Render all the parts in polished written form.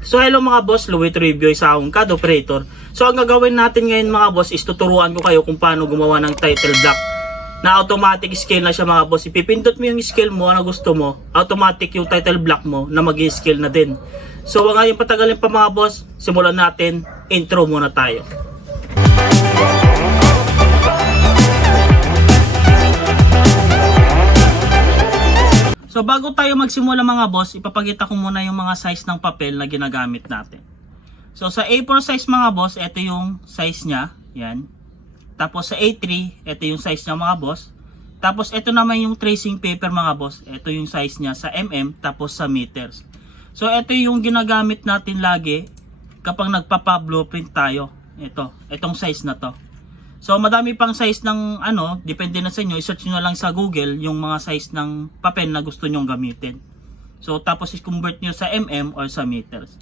So hello mga boss, Louie Trivio sa akong CAD operator. So ang gagawin natin ngayon mga boss is tuturuan ko kayo kung paano gumawa ng title block na automatic scale na siya mga boss. Ipipindot mo yung scale mo, ano gusto mo, automatic yung title block mo na mag-scale na din. So wag ngayong patagalin pa mga boss, simulan natin, intro muna tayo. So bago tayo magsimula mga boss, ipapakita ko muna yung mga size ng papel na ginagamit natin. So sa A4 size mga boss, ito yung size niya, yan. Tapos sa A3, ito yung size niya mga boss. Tapos ito naman yung tracing paper mga boss, ito yung size niya sa mm, tapos sa meters. So ito yung ginagamit natin lagi kapag nagpapa-blueprint tayo. Itong size na to. So madami pang size ng depende na sa inyo, i-search nyo lang sa Google yung mga size ng papel na gusto nyong gamitin. So tapos i-convert nyo sa mm or sa meters.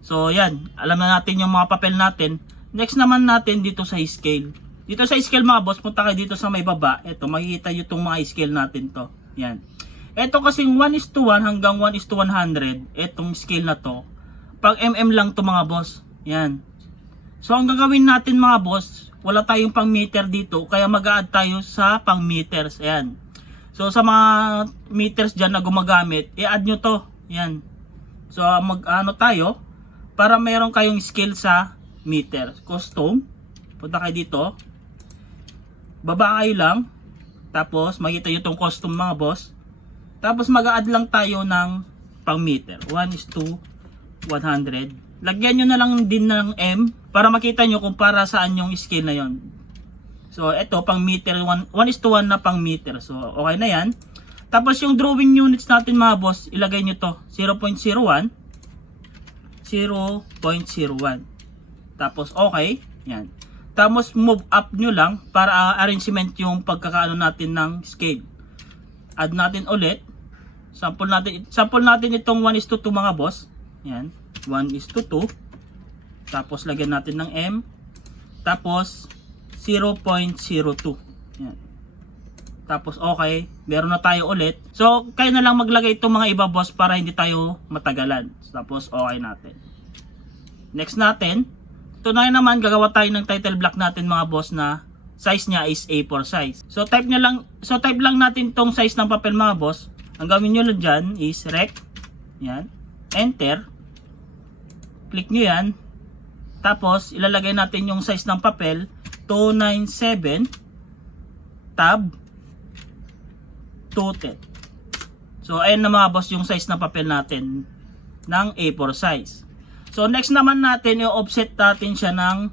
So yan, alam na natin yung mga papel natin. Next naman natin dito sa scale. Dito sa scale mga boss, punta kayo dito sa may baba. Ito, makikita nyo itong mga scale natin to. Yan. Ito kasing 1:1 hanggang 1:100, itong scale na to. Pag mm lang to mga boss. Yan. So ang gagawin natin mga boss, wala tayong pang meter dito, kaya mag-a-add tayo sa pang meters. Ayan. So sa mga meters dyan na gumagamit, i-add nyo to. Ayan. So mag-ano tayo para meron kayong scale sa meter. Custom. Punta kayo dito. Baba kayo lang. Tapos makita nyo itong custom mga boss. Tapos mag-a-add lang tayo ng pang meter. 1:100. Lagyan nyo na lang din ng M para makita nyo kung para saan yung scale na yon. So ito pang meter, 1:1 na pang meter. So okay na yan. Tapos yung drawing units natin mga boss, ilagay nyo to 0.01 0.01. Tapos okay, yan. Tapos move up nyo lang para arrangement yung pagkakaano natin ng scale. Add natin ulit. Sample natin itong 1:2 mga boss. Yan. 1:2. Tapos lagyan natin ng M. Tapos 0.02. Yan. Tapos okay, meron na tayo ulit. So kayo na lang maglagay itong mga iba boss para hindi tayo matagalan. Tapos okay natin. Next natin, ito na naman gagawa tayo ng title block natin mga boss na size niya is A4 size. So type lang natin itong size ng papel mga boss. Ang gawin niyo lang diyan is rec. Yan. Enter. Click nyo yan. Tapos, ilalagay natin yung size ng papel. 297 tab 210. So, ayan na mga boss yung size ng papel natin ng A4 size. So, next naman natin, i-offset natin siya ng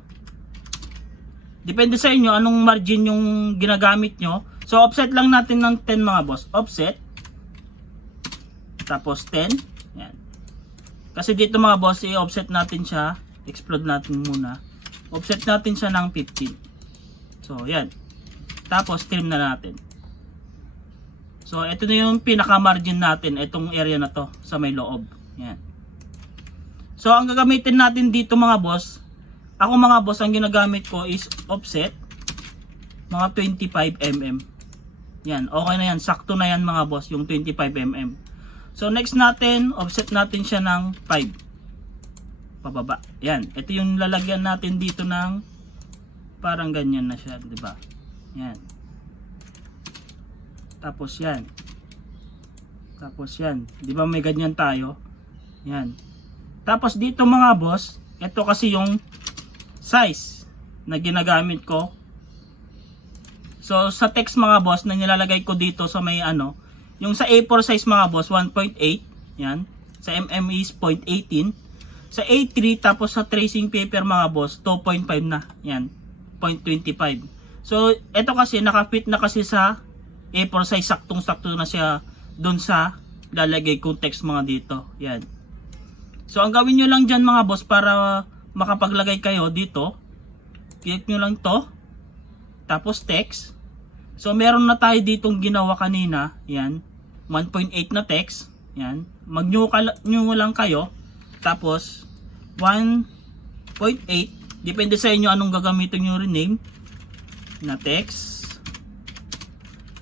depende sa inyo anong margin yung ginagamit nyo. So, offset lang natin ng 10 mga boss. Offset. Tapos 10. Yan. Kasi dito mga boss, i-offset natin siya. Explode natin muna. Offset natin siya ng 15. So, yan. Tapos, trim na natin. So, ito na yung pinaka-margin natin. Itong area na to sa may loob. Yan. So, ang gagamitin natin dito mga boss, ako mga boss, ang ginagamit ko is offset. Mga 25 mm. Yan. Okay na yan. Sakto na yan mga boss, yung 25 mm. So next natin, offset natin siya ng 5 pababa. Yan, ito yung lalagyan natin dito ng parang ganyan na siya, 'di ba? Yan. Tapos yan. Tapos yan, 'di ba may ganyan tayo? Yan. Tapos dito mga boss, ito kasi yung size na ginagamit ko. So sa text mga boss na nilalagay ko dito sa may yung sa A4 size mga boss, 1.8. Yan. Sa mm is 0.18. Sa A3, tapos sa tracing paper mga boss, 2.5 na. Yan. 0.25. So, ito kasi, nakapit na kasi sa A4 size. Saktong-sakto na siya doon sa lalagay kong text mga dito. Yan. So, ang gawin nyo lang dyan mga boss para makapaglagay kayo dito. Click nyo lang to. Tapos text. So, meron na tayo ditong ginawa kanina. Yan. 1.8 na text. Yan. Mag-new lang kayo. Tapos, 1.8. Depende sa inyo anong gagamitin nyo rename. Na text.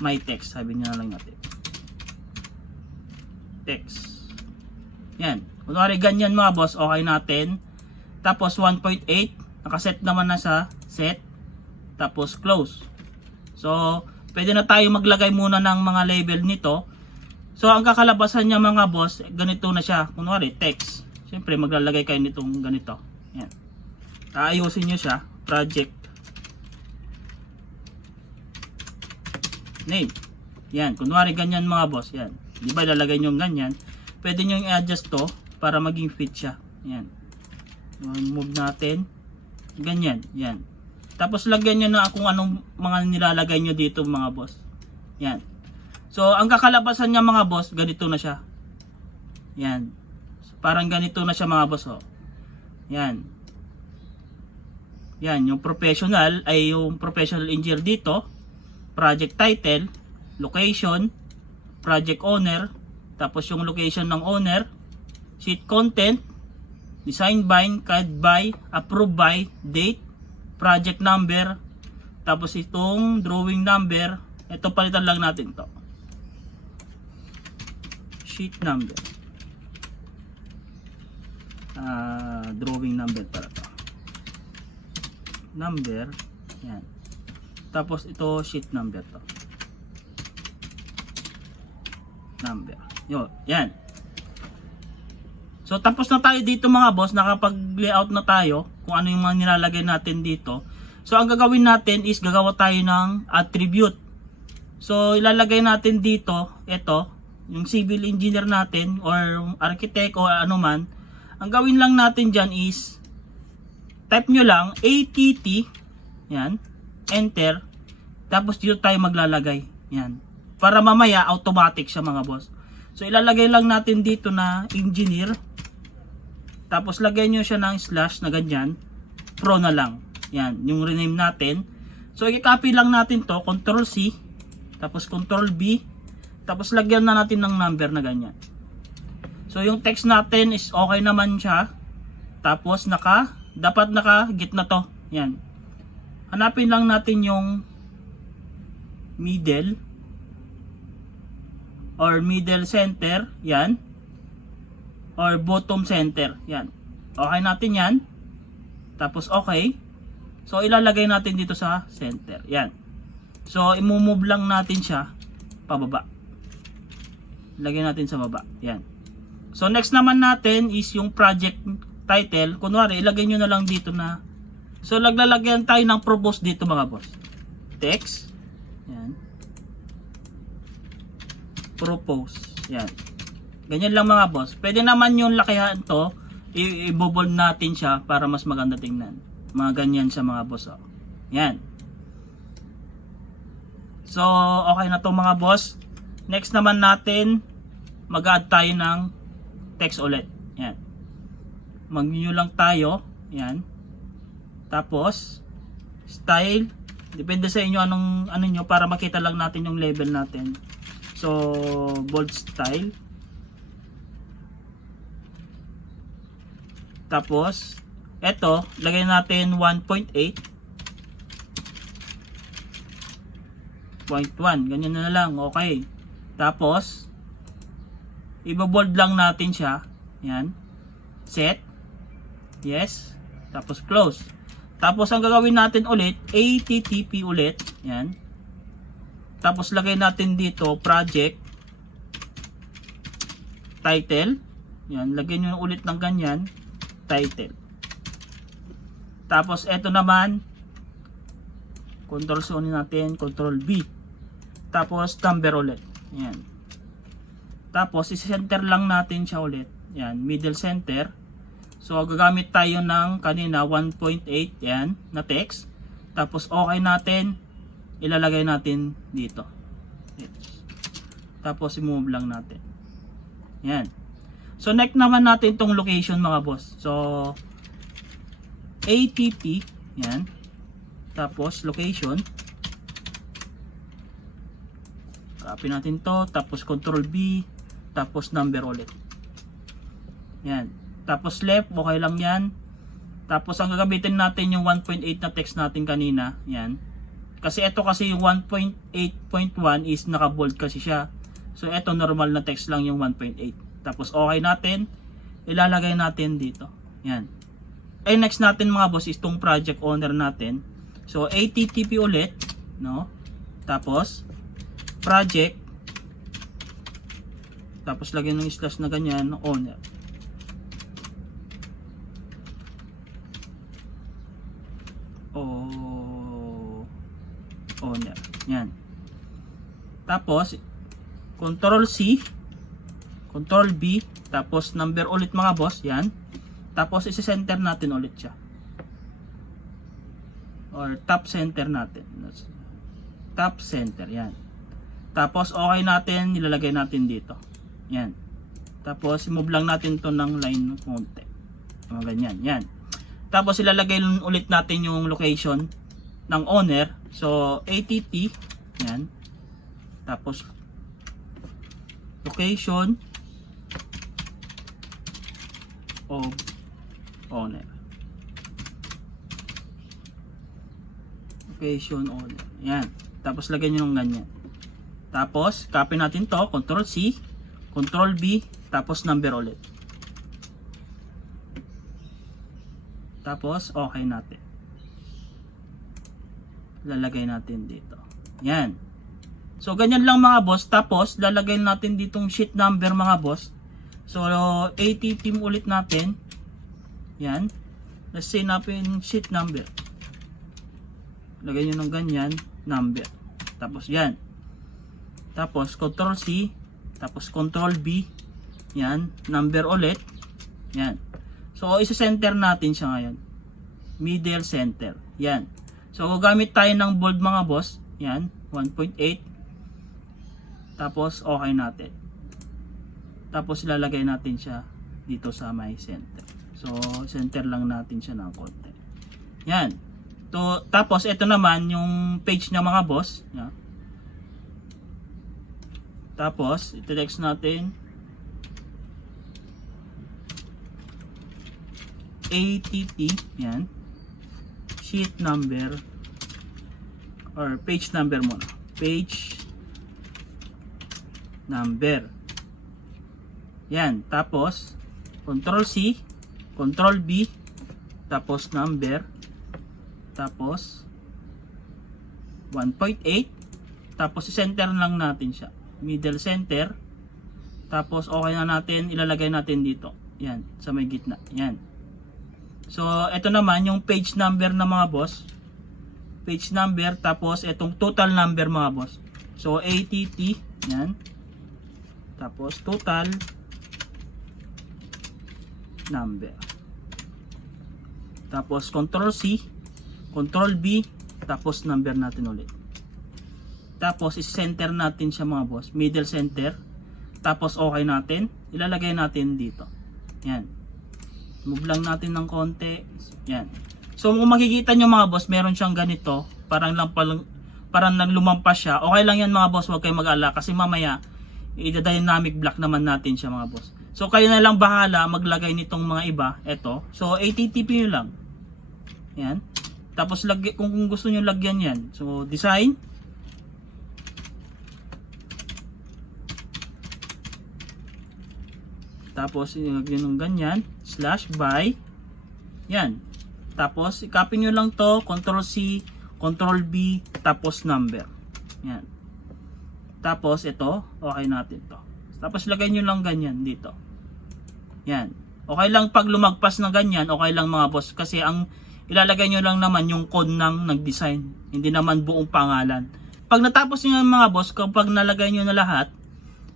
My text. Sabi nyo na lang natin. Text. Yan. Kunwari ganyan mga boss, okay natin. Tapos 1.8, nakaset naman na sa set. Tapos close. So, pwede na tayo maglagay muna ng mga label nito. So, ang kakalabasan niya mga boss, ganito na siya. Kunwari, text. Siyempre, maglalagay kayo nitong ganito. Yan. Aayusin nyo siya. Project name. Yan. Kunwari, ganyan mga boss. Yan. Di ba, lalagay nyo ganyan. Pwede nyo i-adjust to para maging fit siya. Yan. Move natin. Ganyan. Yan. Tapos, lagyan nyo na kung anong mga nilalagay nyo dito mga boss. Yan. So, ang kakalabasan niya mga boss, ganito na siya. Yan. So, parang ganito na siya mga boss. Oh. Yan. Yan. Yung professional ay yung professional engineer dito. Project title, location, project owner, tapos yung location ng owner, sheet content, design by, CAD by, approve by, date, project number, tapos itong drawing number, ito palitan lang natin to. Sheet number. Drawing number para to. Number. Yan. Tapos ito sheet number to. Number. Yo, yan. So tapos na tayo dito mga boss, nakapag-layout na tayo kung ano yung mga nilalagay natin dito. So ang gagawin natin is gagawa tayo ng attribute. So ilalagay natin dito, ito, yung civil engineer natin or architect o ano man. Ang gawin lang natin dyan is type nyo lang ATT, yan, enter, tapos dito tayo maglalagay, yan, para mamaya automatic siya mga boss. So ilalagay lang natin dito na engineer, tapos lagay nyo siya ng slash na ganyan, pro na lang, yan, yung rename natin. So i-copy lang natin to, Ctrl C, tapos Ctrl B, tapos lagyan na natin ng number na ganyan. So yung text natin is okay naman siya. Tapos dapat naka-gitna to. Yan. Hanapin lang natin yung middle or middle center. Yan. Or bottom center. Yan. Okay natin yan. Tapos okay. So ilalagay natin dito sa center. Yan. So i-move lang natin siya pababa. Lagyan natin sa baba. Yan. So next naman natin is yung project title. Kunwari, ilagay nyo na lang dito na. So naglalagyan tayo ng propose dito mga boss. Text. Yan. Propose. Yan. Ganyan lang mga boss. Pwede naman yung lakihan to. I-bold natin siya para mas maganda tingnan. Mga ganyan sa mga boss. Oh. Yan. So okay na to mga boss. Next naman natin, mag-add tayo ng text ulit. Yan. Mag-new lang tayo. Yan. Tapos, style. Depende sa inyo anong ano nyo para makita lang natin yung level natin. So, bold style. Tapos, eto, lagay natin 1.8. 0.1. Ganyan na lang. Okay. Tapos, i-bold lang natin siya. Yan. Set. Yes. Tapos close. Tapos ang gagawin natin ulit, ATTP ulit. Yan. Tapos lagay natin dito, project. Title. Yan. Lagyan nyo ulit ng ganyan. Title. Tapos eto naman, Ctrl C natin, Ctrl B. Tapos number ulit. Yan. Tapos i-center lang natin siya ulit. Yan, middle center. So gagamit tayo ng kanina 1.8 yan na text. Tapos okay natin, ilalagay natin dito. Tapos i-move lang natin. Yan. So next naman natin tong location mga boss. So ATT, yan. Tapos location. Copy natin to, tapos Ctrl B, tapos number ulit. Yan. Tapos left, okay lang yan. Tapos ang gagamitin natin yung 1.8 na text natin kanina, yan. Kasi ito kasi yung 1.8.1 is naka-bold kasi siya. So ito normal na text lang yung 1.8. Tapos okay natin, ilalagay natin dito. Yan. Ay next natin mga boss is itong project owner natin. So ATTP ulit, no? Tapos project, tapos lagyan ng slash na ganyan, owner. Owner. Yan. Tapos Control C, Control B, tapos number ulit mga boss, yan. Tapos isi-center natin ulit siya. Or top center natin. Top center, yan. Tapos okay natin, nilalagay natin dito. Yan. Tapos move lang natin to ng line ng konti. Mga ganyan, yan. Tapos ilalagay ulit natin yung location ng owner. So ATT, yan. Tapos location of owner. Location owner. Yan. Tapos lagyan nyo ng ganyan. Tapos copy natin to, Control C, Control B, tapos number ulit. Tapos okay natin. Lalagay natin dito. Yan. So ganyan lang mga boss. Tapos lalagay natin ditong sheet number mga boss. So AT team ulit natin. Yan. Let's say natin sheet number. Lagay nyo ng ganyan, number. Tapos yan. Tapos Control C, tapos Control B. Yan, number ulit. Yan. So isa-center natin siya ngayon. Middle center. Yan. So gagamit tayo ng bold mga boss. Yan, 1.8. Tapos okay natin. Tapos ilalagay natin siya dito sa my center. So center lang natin siya ng konti. Yan. Tapos ito naman yung page ng mga boss. Yan. Tapos iti-text natin ATT. Yan. Sheet number or page number muna. Page number. Yan. Tapos Control C, Control B, tapos number, tapos 1.8, tapos i-center lang natin siya. Middle center. Tapos okay na natin, ilalagay natin dito. Yan, sa may gitna. Yan. So ito naman yung page number na mga boss. Page number, tapos itong total number mga boss. So ATT, yan. Tapos total number. Tapos Control C, Control B, tapos number natin ulit. Tapos i-center natin siya mga boss, middle center. Tapos okay natin, ilalagay natin dito. Yan. Move lang natin ng konti. Yan. So kung makikita nyo mga boss, meron siyang ganito, parang nang lumampas siya. Okay lang yan mga boss, huwag kayong mag-alala kasi mamaya i-dynamic block naman natin siya mga boss. So kayo na lang bahala maglagay nitong mga iba. Ito. So ATTP nyo lang. Yan. Tapos kung gusto nyo lagyan yan. So design. Tapos ilagyan ng ganyan. Slash by. Yan. Tapos i-copy nyo lang to. Control C. Control B. Tapos number. Yan. Tapos ito. Okay natin to. Tapos lagay nyo lang ganyan dito. Yan. Okay lang pag lumagpas na ganyan. Okay lang mga boss. Kasi ang ilalagay nyo lang naman yung code ng nag-design. Hindi naman buong pangalan. Pag natapos nyo mga boss, kapag nalagay nyo na lahat,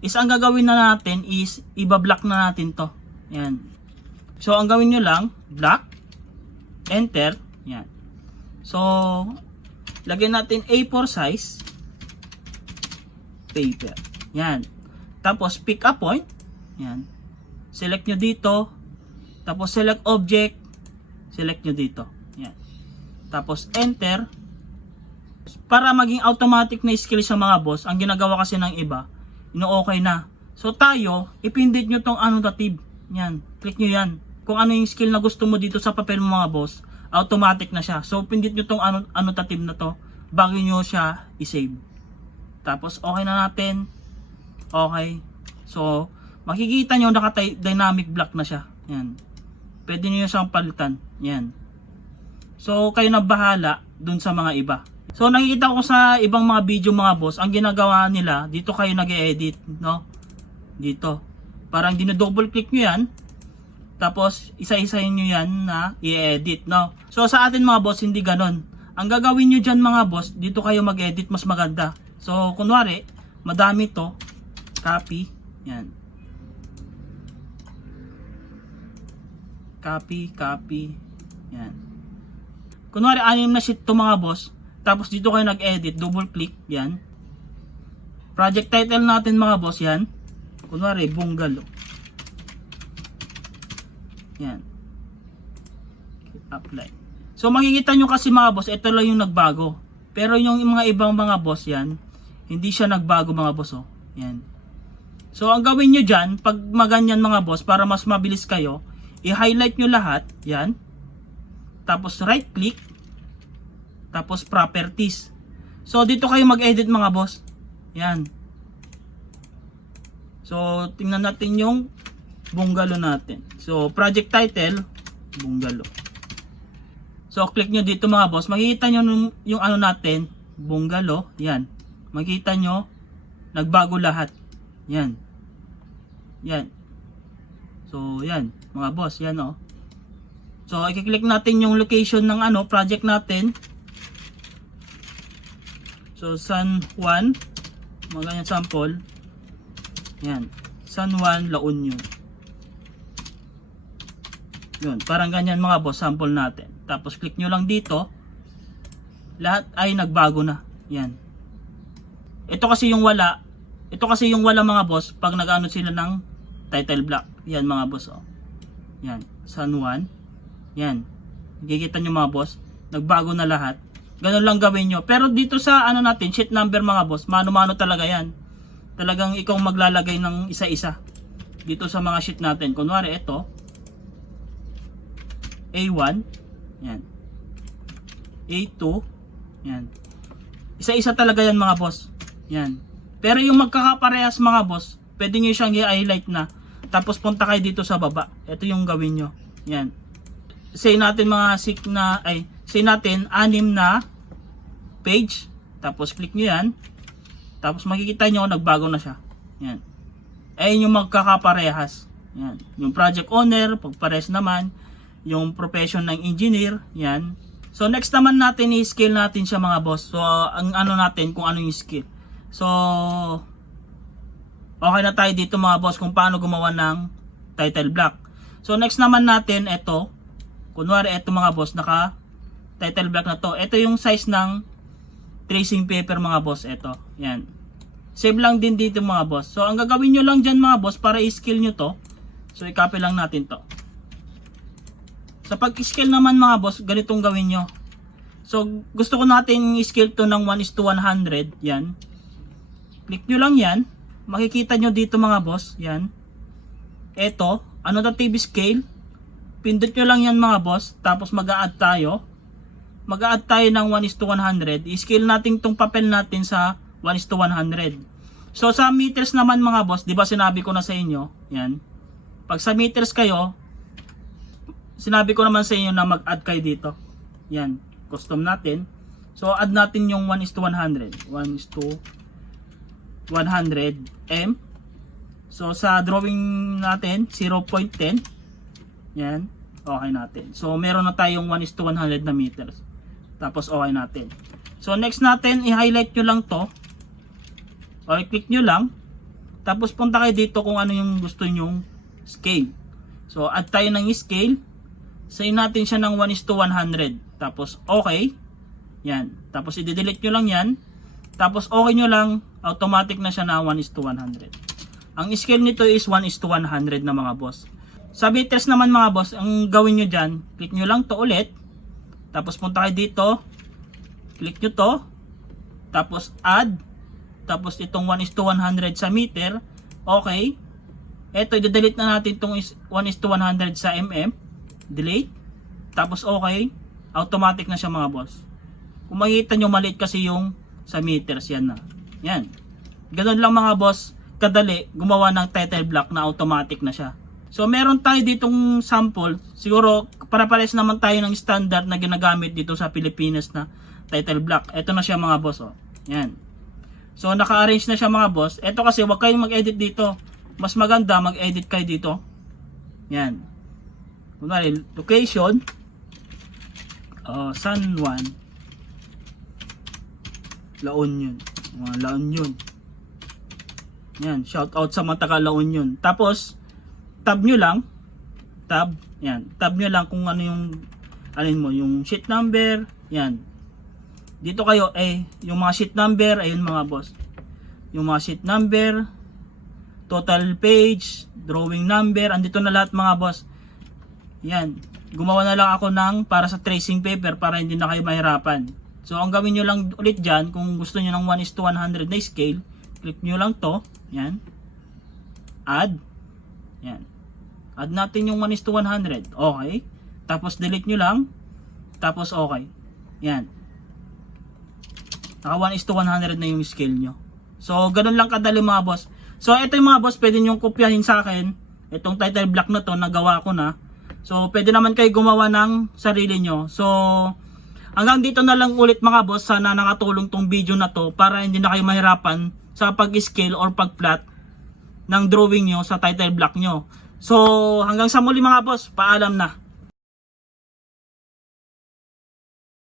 is ang gagawin na natin is ibablock na natin to. Yan. So ang gawin nyo lang, block, enter, yan. So lagyan natin A4 size paper. Yan. Tapos pick a point. Yan. Select nyo dito. Tapos select object. Select nyo dito. Yan. Tapos enter. Para maging automatic na skill sa mga boss, ang ginagawa kasi ng iba, ino-okay na. So tayo, ipindit nyo tong annotative. Yan. Click nyo yan. Kung ano yung skill na gusto mo dito sa papel mo mga boss, automatic na siya. So pindit nyo tong annotative na to bago nyo siya i-save. Tapos okay na natin. Okay. So makikita nyo naka-dynamic block na siya. Yan. Pwede niyo siyang palitan. Yan. So, kayo na bahala dun sa mga iba. So, nakikita ko sa ibang mga video mga boss, ang ginagawa nila, dito kayo nag-edit, no? Dito. Parang dino-double click nyo yan. Tapos, isa-isahin nyo yan na i-edit, no? So, sa atin mga boss, hindi ganon. Ang gagawin nyo dyan mga boss, dito kayo mag-edit, mas maganda. So, kunwari, madami to. Copy. Yan. Copy. Yan. Kunwari, 6 na sheet to mga boss. Tapos, dito kayo nag-edit, double click. Yan. Project title natin mga boss, yan. Kunwari, bungalow. Yan. Apply. So makikita nyo kasi mga boss, ito lang yung nagbago. Pero yung mga ibang mga boss yan, hindi siya nagbago mga boss. Oh. Yan. So ang gawin nyo dyan, pag maganyan mga boss, para mas mabilis kayo, i-highlight nyo lahat. Yan. Tapos right click. Tapos properties. So dito kayo mag-edit mga boss. Yan. So tingnan natin yung bungalow natin. So, project title, bungalow. So, click nyo dito mga boss. Makikita nyo yung ano natin, bungalow. Yan. Makikita nyo, nagbago lahat. Yan. Yan. So, yan. Mga boss, yan o. So, i-click natin yung location ng ano, project natin. So, San Juan. Mga ganyan sample. Yan. San Juan, La Union. Yun, parang ganyan mga boss, sample natin. Tapos click nyo lang dito. Lahat ay nagbago na. Yan. Ito kasi yung wala. Ito kasi yung wala mga boss pag nag-ano sila ng title block. Yan mga boss. Oh. Yan. San Juan. Yan. Nakikita nyo mga boss. Nagbago na lahat. Ganun lang gawin nyo. Pero dito sa ano natin, sheet number mga boss, mano-mano talaga yan. Talagang ikaw maglalagay ng isa-isa. Dito sa mga sheet natin. Kunwari ito. A1, yan. A2, yan. Isa-isa talaga yan mga boss. Yan. Pero yung magkakaparehas mga boss, pwede nyo siyang i-highlight na. Tapos punta kayo dito sa baba. Ito yung gawin nyo. Yan. Say natin mga say natin 6 na page. Tapos click nyo yan. Tapos makikita nyo nagbago na siya. Yan. Ayun yung magkakaparehas. Yan. Yung project owner, pagpares naman. Yung profession ng engineer, yan. So next naman natin i-scale natin siya mga boss. So ang ano natin kung ano yung skill. So okay na tayo dito mga boss kung paano gumawa ng title block. So next naman natin ito. Kunwari ito mga boss, naka title block na to. Ito yung size ng tracing paper mga boss, ito. Yan. Save lang din dito mga boss. So ang gagawin nyo lang dyan mga boss para i-scale nyo to. So i-copy lang natin to. Sa pag-scale naman mga boss, ganitong gawin nyo. So, gusto ko natin i-scale to ng 1:100. Yan. Click nyo lang yan. Makikita nyo dito mga boss. Yan. Ito, annotative scale. Pindot nyo lang yan mga boss. Tapos mag-a-add tayo. Mag-a-add tayo ng 1:100. I-scale natin tong papel natin sa 1:100. So, sa meters naman mga boss, di ba sinabi ko na sa inyo? Yan. Pag sa meters kayo, sinabi ko naman sa inyo na mag-add kayo dito. Yan, custom natin. So add natin yung 1:100. 1:100 M. So sa drawing natin 0.10. Yan, okay natin. So meron na tayong 1:100 na meters. Tapos okay natin. So next natin, i-highlight nyo lang to. O i-click nyo lang. Tapos punta kayo dito kung ano yung gusto nyong scale. So add tayo ng scale. Say natin siya ng 1:100. Tapos okay. Yan. Tapos i-delete nyo lang yan. Tapos okay nyo lang. Automatic na siya na 1:100. Ang scale nito is 1:100 na mga boss. Sa meters naman mga boss, ang gawin nyo dyan, click nyo lang to ulit. Tapos punta kayo dito. Click nyo to. Tapos add. Tapos itong 1:100 sa meter. Okay. Ito, i-delete na natin itong 1:100 sa mm. Delete. Tapos okay. Automatic na siya mga boss. Kung makikita nyo maliit kasi yung sa meters, yan na. Yan. Ganun lang mga boss, kadali gumawa ng title block na automatic na siya. So meron tayo ditong sample, siguro para-pares naman tayo ng standard na ginagamit dito sa Pilipinas na title block. Ito na siya mga boss, oh. Yan. So naka-arrange na siya mga boss. Ito kasi wag kayong mag-edit dito. Mas maganda mag-edit kayo dito. Yan. Kunwari, location, San Juan, La Union. La Union. Yan, shout out sa mga taga La Union. Tapos tab nyo lang, yan, tab nyo lang kung ano yung sheet number, yan. Dito kayo, yung mga sheet number, ayun mga boss. Yung mga sheet number, total page, drawing number, andito na lahat mga boss. Yan, gumawa na lang ako para sa tracing paper para hindi na kayo mahirapan. So, ang gawin nyo lang ulit dyan, kung gusto nyo ng 1:100 na scale, click nyo lang to, yan, add, yan. Add natin yung 1:100. Okay. Tapos delete nyo lang. Tapos okay. Yan. Naka 1:100 na yung scale nyo. So, ganun lang kadali mga boss. So, ito yung mga boss, pwede nyo kopyahin sa akin. Itong title block na to, nagawa ko na. So, pwede naman kayo gumawa ng sarili nyo. So, hanggang dito na lang ulit mga boss. Sana nakatulong tong video na to para hindi na kayo mahirapan sa pag-scale or pag-plot ng drawing nyo sa title block nyo. So, hanggang sa muli mga boss, paalam na.